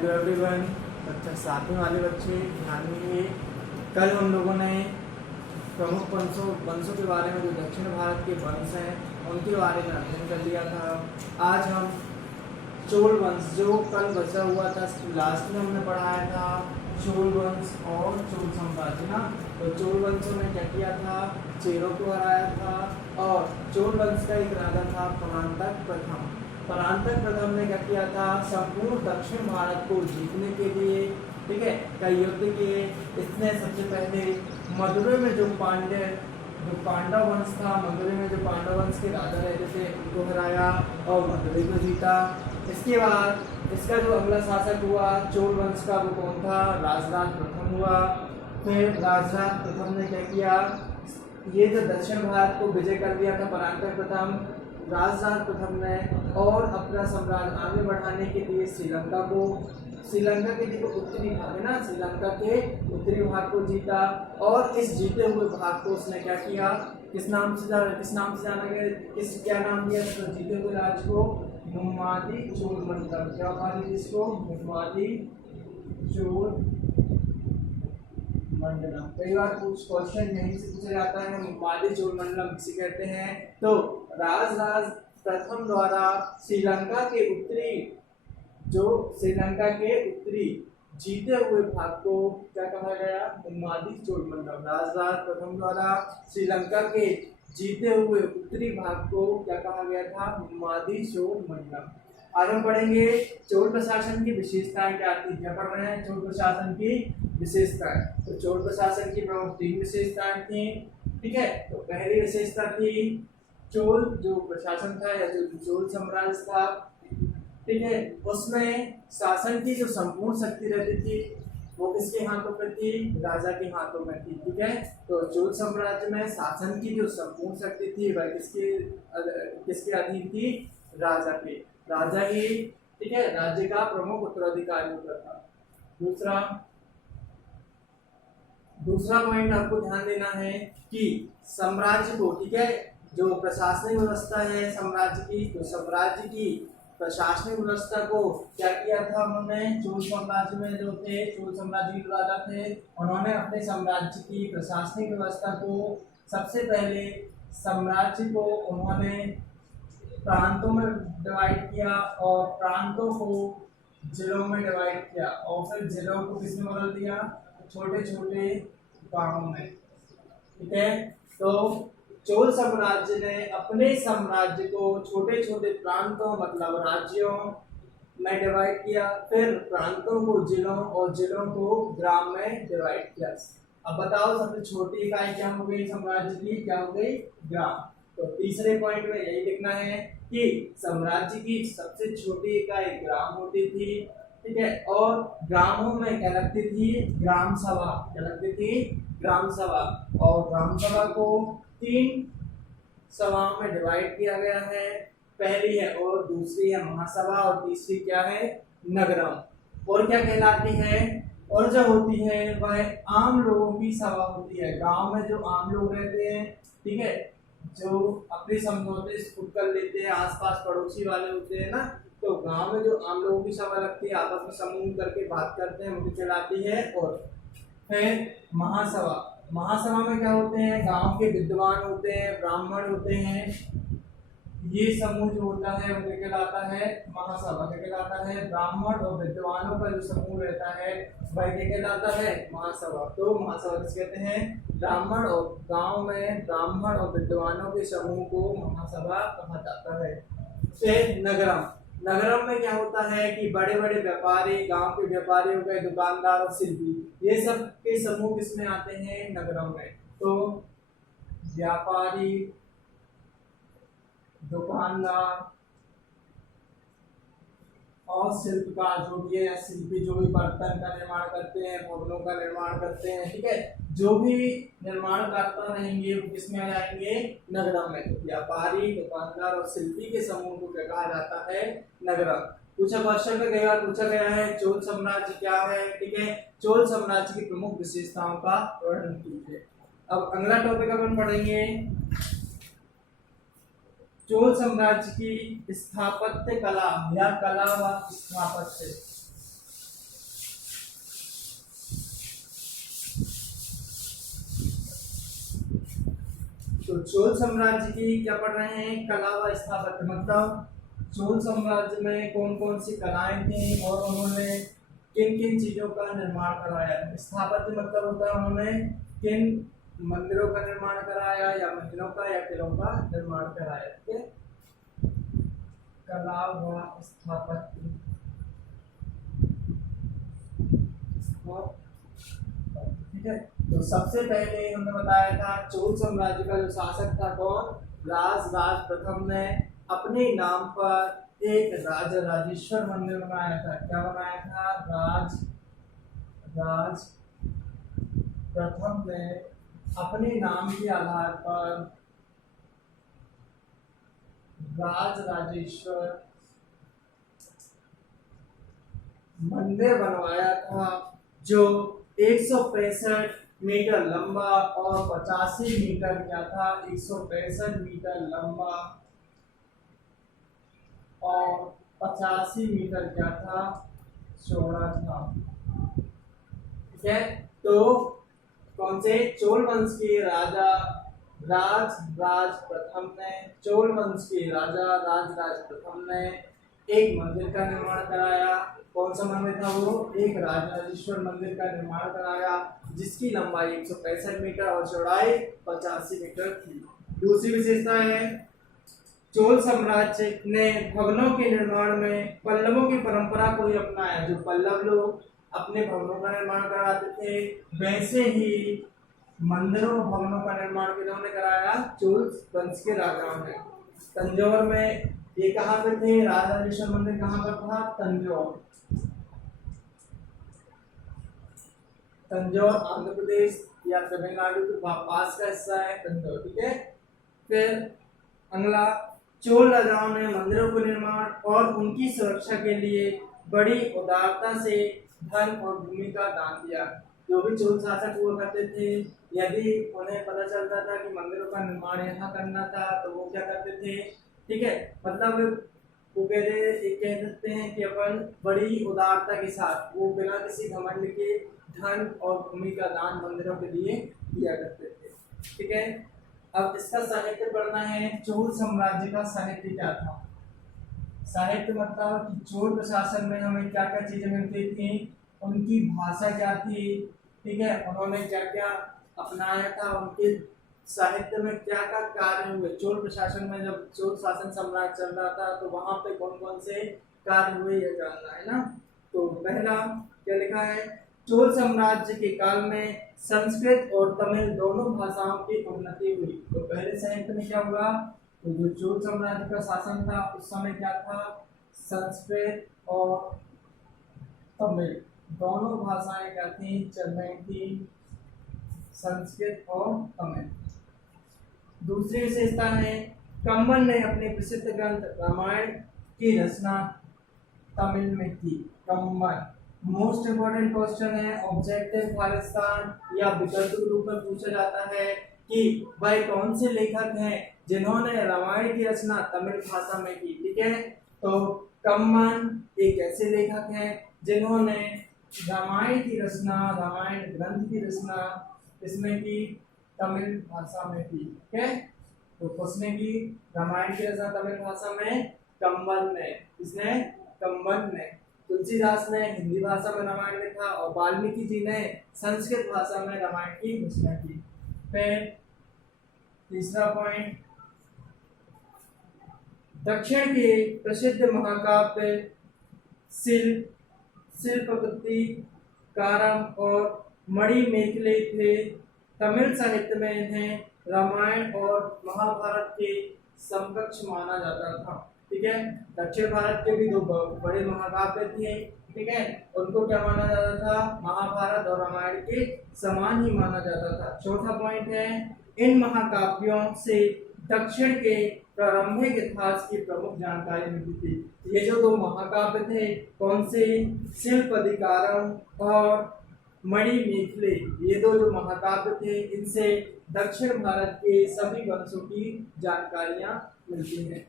Hello everyone. कक्षा 7वीं वाले बच्चे ध्यान दीजिए। कल हम लोगों ने प्रमुख वंशों के बारे में, जो दक्षिण भारत के वंश हैं उनके बारे में अध्ययन कर लिया था। आज हम चोल वंश, जो कल बचा हुआ था, लास्ट में हमने पढ़ाया था चोल वंश और चोल साम्राज्य ना। तो चोल वंशों ने क्या किया था, चेरों को हराया था। और चोल वंश का एक राजा था परांतक प्रथम। परांतक प्रथम ने क्या किया था, संपूर्ण दक्षिण भारत को जीतने के लिए, ठीक है, कई युद्ध किए। इसने सबसे पहले मदुरै में जो पांडव वंश था, मदुरै में जो पांडव वंश के राजा रहते थे उनको हराया और मदुरै को जीता। इसके बाद इसका जो अगला शासक हुआ चोल वंश का, वो कौन था, राजराज प्रथम हुआ। फिर राजराज प्रथम ने क्या किया, ये जो दक्षिण भारत को विजय कर दिया था परांतक प्रथम, राजराज प्रथम ने, और अपना साम्राज्य आगे बढ़ाने के लिए श्रीलंका के जो उत्तरी भाग है ना, श्रीलंका के उत्तरी भाग को जीता। और इस जीते हुए भाग को उसने क्या किया, किस नाम से जाना गया, क्या नाम दिया तो जीते हुए राज्य को मुम्मादी चोलमंडलम। क्या कहा जिसको, मुम्मादी चोलमंडलम। कई बार कुछ क्वेश्चन यहीं से पूछा जाता है, मुम्मादी चोलमंडलम किसे कहते हैं। तो राजराज प्रथम द्वारा श्रीलंका के उत्तरी जीते हुए भाग को क्या कहा गया, मुम्मादी चोलमंडलम। राजराज प्रथम द्वारा श्रीलंका के जीते हुए उत्तरी भाग को क्या कहा गया था, मुम्मादी चोलमंडलम। आज हम पढ़ेंगे चोल प्रशासन की विशेषताएं क्या थी। क्या पढ़ रहे हैं, चोल प्रशासन की विशेषताएं। तो चोल प्रशासन की प्रमुख 3 विशेषताएं थी, ठीक है। तो पहली विशेषता थी चोल जो प्रशासन था या जो चोल साम्राज्य था, ठीक है, उसमें शासन की जो संपूर्ण शक्ति रहती थी वो किसके हाथों में थी, राजा के हाथों में थी, ठीक है। तो चोल साम्राज्य में शासन की जो संपूर्ण शक्ति थी वह किसके अधीन थी, राजा के। राजा ही, ठीक है, राज्य का प्रमुख उत्तराधिकारी होता था। दूसरा पॉइंट आपको ध्यान देना है कि साम्राज्य को, ठीक है, जो प्रशासनिक व्यवस्था है साम्राज्य की, तो साम्राज्य की प्रशासनिक व्यवस्था को क्या किया था उन्होंने, चोल साम्राज्य में जो थे, चोल साम्राज्य के राजा थे, उन्होंने अपने साम्राज्य की प्रशासनिक व्यवस्था को सबसे पहले साम्राज्य को उन्होंने प्रांतों में डिवाइड किया और प्रांतों को जिलों में डिवाइड किया और फिर जिलों को किसमें बदल दिया, छोटे छोटे गांवों में, ठीक है। तो चोल साम्राज्य ने अपने साम्राज्य को छोटे छोटे प्रांतों मतलब राज्यों में डिवाइड किया, फिर प्रांतों को जिलों और जिलों को ग्राम में डिवाइड किया। अब बताओ सबसे छोटी इकाई क्या हो गई साम्राज्य की, क्या हो गई, ग्राम। तो तीसरे पॉइंट में यही लिखना है कि साम्राज्य की सबसे छोटी इकाई ग्राम होती थी, ठीक है। और ग्रामों में क्या लगती थी, ग्राम सभा। क्या लगती थी, ग्राम सभा। और ग्राम सभा को 3 सभाओं में डिवाइड किया गया है। पहली है और दूसरी है महासभा और तीसरी क्या है, नगरम। और क्या कहलाती है, और जो होती है वह आम लोगों की सभा होती है। गांव में जो आम लोग रहते हैं, ठीक है, जो अपने समझौते कर लेते हैं, आसपास पड़ोसी वाले होते हैं ना, तो गांव में जो आम लोगों की सभा लगती है, आपस में समूह करके बात करते हैं, उनकी कहलाती है। और फिर महासभा में क्या होते हैं, गांव के विद्वान होते हैं, ब्राह्मण होते हैं, ये समूह जो होता है वो कहलाता है महासभा। क्या कहलाता है, ब्राह्मण और विद्वानों का जो समूह रहता है वह क्या कहलाता है, महासभा। तो महासभा किसे कहते हैं, ब्राह्मण और गांव में ब्राह्मण और विद्वानों के समूह को महासभा कहा जाता है। फिर नगरम में क्या होता है कि बड़े बड़े व्यापारी, गांव के व्यापारी हो गए, दुकानदार और शिल्पी, ये सब के समूह किसमें आते हैं, नगरम में। तो व्यापारी, दुकानदार और शिल्पकार जो भी है, शिल्पी जो भी बर्तन का निर्माण करते हैं, भवनों का निर्माण करते हैं, ठीक है, जो भी निर्माण करता रहेंगे वो किसमें आ जाएंगे, नगरम में। तो व्यापारी, दुकानदार और शिल्पी के समूह को क्या कहा जाता है, नगरम। पूछा क्वेश्चन में कई बार पूछा गया है चोल साम्राज्य क्या है, ठीक है, चोल साम्राज्य की प्रमुख विशेषताओं का वर्णन कीजिए। अब अगला टॉपिक अपन पढ़ेंगे चोल साम्राज्य की स्थापत्य कला या कला व स्थापत्य। तो चोल साम्राज्य की क्या पढ़ रहे हैं, कला व स्थापत्य, मतलब चोल साम्राज्य में कौन कौन सी कलाएं थी और उन्होंने किन किन चीजों का निर्माण कराया। स्थापत्य मतलब होता है उन्होंने किन मंदिरों का निर्माण कराया या महलों का या किलों का निर्माण कराया। ठीक है, कला व स्थापत्य। ठीक है, तो सबसे पहले हमने बताया था चोल साम्राज्य का जो शासक था कौन, राज प्रथम ने अपने नाम पर एक राजेश्वर मंदिर बनाया था। क्या बनाया था, राज प्रथम ने अपने नाम के आधार पर राजेश्वर मंदिर बनवाया था, जो 165 मीटर लंबा और 85 मीटर क्या था, 165 मीटर लंबा और 85 मीटर क्या था, चौड़ा था। ठीक है, तो कौन से, चोल वंश के राजा राज प्रथम ने, चोल वंश के राजा राज प्रथम ने एक मंदिर का निर्माण कराया। कौन सा मंदिर था वो, एक राजेश्वर मंदिर का निर्माण कराया, जिसकी लंबाई 165 मीटर और चौड़ाई 85 मीटर थी। दूसरी विशेषता है, चोल साम्राज्य ने भवनों के निर्माण में पल्लवों की परंपरा को ही अपनाया। जो पल्लव लोग अपने भवनों का निर्माण कराते थे, वैसे ही मंदिरों भवनों का निर्माण किन्होंने कराया, चोल वंश के राजाओं ने। तंजौर में ये कहाँ पे थे, राजेश्वर मंदिर कहाँ पर था, तंजौर आंध्र प्रदेश या तमिलनाडु के पास का हिस्सा है तंजौर। ठीक है, फिर अगला, चोल राजाओं ने मंदिरों के निर्माण और उनकी सुरक्षा के लिए बड़ी उदारता से धन और भूमि का दान दिया। जो भी चोल शासक हुआ करते थे, यदि उन्हें पता चलता था कि मंदिरों का निर्माण यहाँ करना था तो वो क्या करते थे, ठीक है, मतलब वो कह सकते हैं कि अपन बड़ी उदारता के साथ वो बिना किसी घमंड के धन और भूमि का दान मंदिरों के लिए दिया करते थे। ठीक है, अब इसका साहित्य पढ़ना है, चोल साम्राज्य का साहित्य क्या था। साहित्य मतलब कि चोल प्रशासन में हमें क्या क्या चीजें मिलती थी, उनकी भाषा क्या थी, ठीक है, उन्होंने क्या क्या अपनाया था, उनके साहित्य में क्या क्या कार्य हुए। चोल प्रशासन में जब चोल शासन सम्राट चल रहा था तो वहां पे कौन कौन से कार्य हुए ये जानना है ना। तो पहला क्या लिखा है, चोल साम्राज्य के काल में संस्कृत और तमिल दोनों भाषाओं की उन्नति हुई। तो पहले साहित्य में क्या हुआ, तो जो चोल साम्राज्य का शासन था उस समय क्या था, संस्कृत और तमिल दोनों भाषाएं क्या थी, चल रही थी, संस्कृत और तमिल। दूसरी विशेषता है, कंबन ने अपने प्रसिद्ध ग्रंथ रामायण की रचना तमिल में की। कंबन मोस्ट इंपोर्टेंट क्वेश्चन है, ऑब्जेक्टिव खालिस्तान या विकल्प के रूप में पूछा जाता है कि भाई कौन से लेखक हैं जिन्होंने रामायण की रचना तमिल भाषा में की। ठीक है, तो कंबन एक ऐसे लेखक हैं जिन्होंने रामायण की रचना, रामायण ग्रंथ की रचना इसमें की तमिल भाषा में की। ठीक है, तो किसने की रामायण की रचना तमिल भाषा में, कंबन ने। किसने, कंबन ने। तुलसीदास ने हिंदी भाषा में रामायण लिखा और वाल्मीकि जी ने संस्कृत भाषा में रामायण की रचना की। फिर तीसरा पॉइंट, दक्षिण के प्रसिद्ध महाकाव्य शिल्पपति कारम और मणिमेखले थे। तमिल साहित्य में इन्हें रामायण और महाभारत के समकक्ष माना जाता था। ठीक है, दक्षिण भारत के भी दो बड़े महाकाव्य थे। ठीक है, उनको क्या माना जाता था, महाभारत और रामायण के समान ही माना जाता था। चौथा पॉइंट है, इन महाकाव्यों से दक्षिण के प्रारंभिक इतिहास की प्रमुख जानकारी मिलती थी। ये जो दो महाकाव्य थे कौन से, शिल्पदिकारम और मणिमेखले, ये दो जो महाकाव्य थे इनसे दक्षिण भारत के सभी वंशों की जानकारियां मिलती हैं।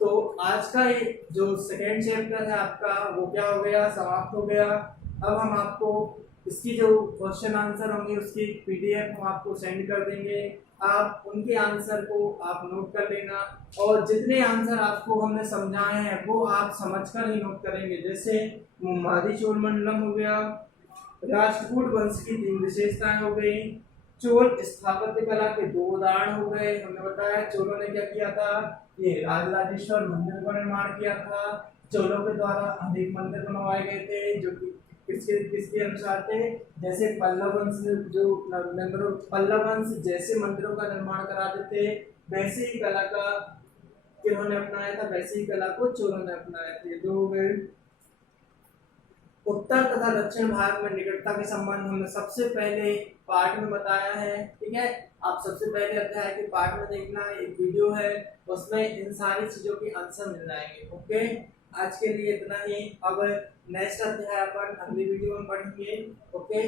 तो आज का ये जो सेकेंड चैप्टर है आपका वो क्या हो गया, समाप्त हो गया। अब हम आपको इसकी जो क्वेश्चन आंसर होंगे उसकी पीडीएफ हम आपको सेंड कर देंगे, आप उनके आंसर को आप नोट कर लेना, और जितने आंसर आपको हमने समझाए हैं वो आप समझकर ही नोट करेंगे। जैसे मुम्मादी चोल मंडलम हो गया, राष्ट्रकूट वंश की 3 विशेषताएं हो गई, चोल स्थापत्य कला के 2 उदाहरण हो गए। हमने बताया चोलों ने क्या किया था, ये राजराजेश्वर मंदिर का निर्माण किया था, चोलों के द्वारा अनेक मंदिर बनवाए गए थे जो कि किसके किसके अनुसार थे, जैसे पल्लव वंश जो पल्लव वंश जैसे मंदिरों का निर्माण कराते थे वैसे ही कला का किन्होंने अपनाया था, वैसे ही कला को चोलों ने अपनाया था। दो हो गए। उत्तर तथा दक्षिण भारत में निकटता के संबंध हमने सबसे पहले पार्ट में बताया है, ठीक है। आप सबसे पहले अध्याय के पार्ट में देखना, एक वीडियो है उसमें इन सारी चीजों के आंसर मिल जाएंगे। ओके, आज के लिए इतना ही। अब नेक्स्ट अध्याय अपन अगली वीडियो में पढ़ेंगे। ओके।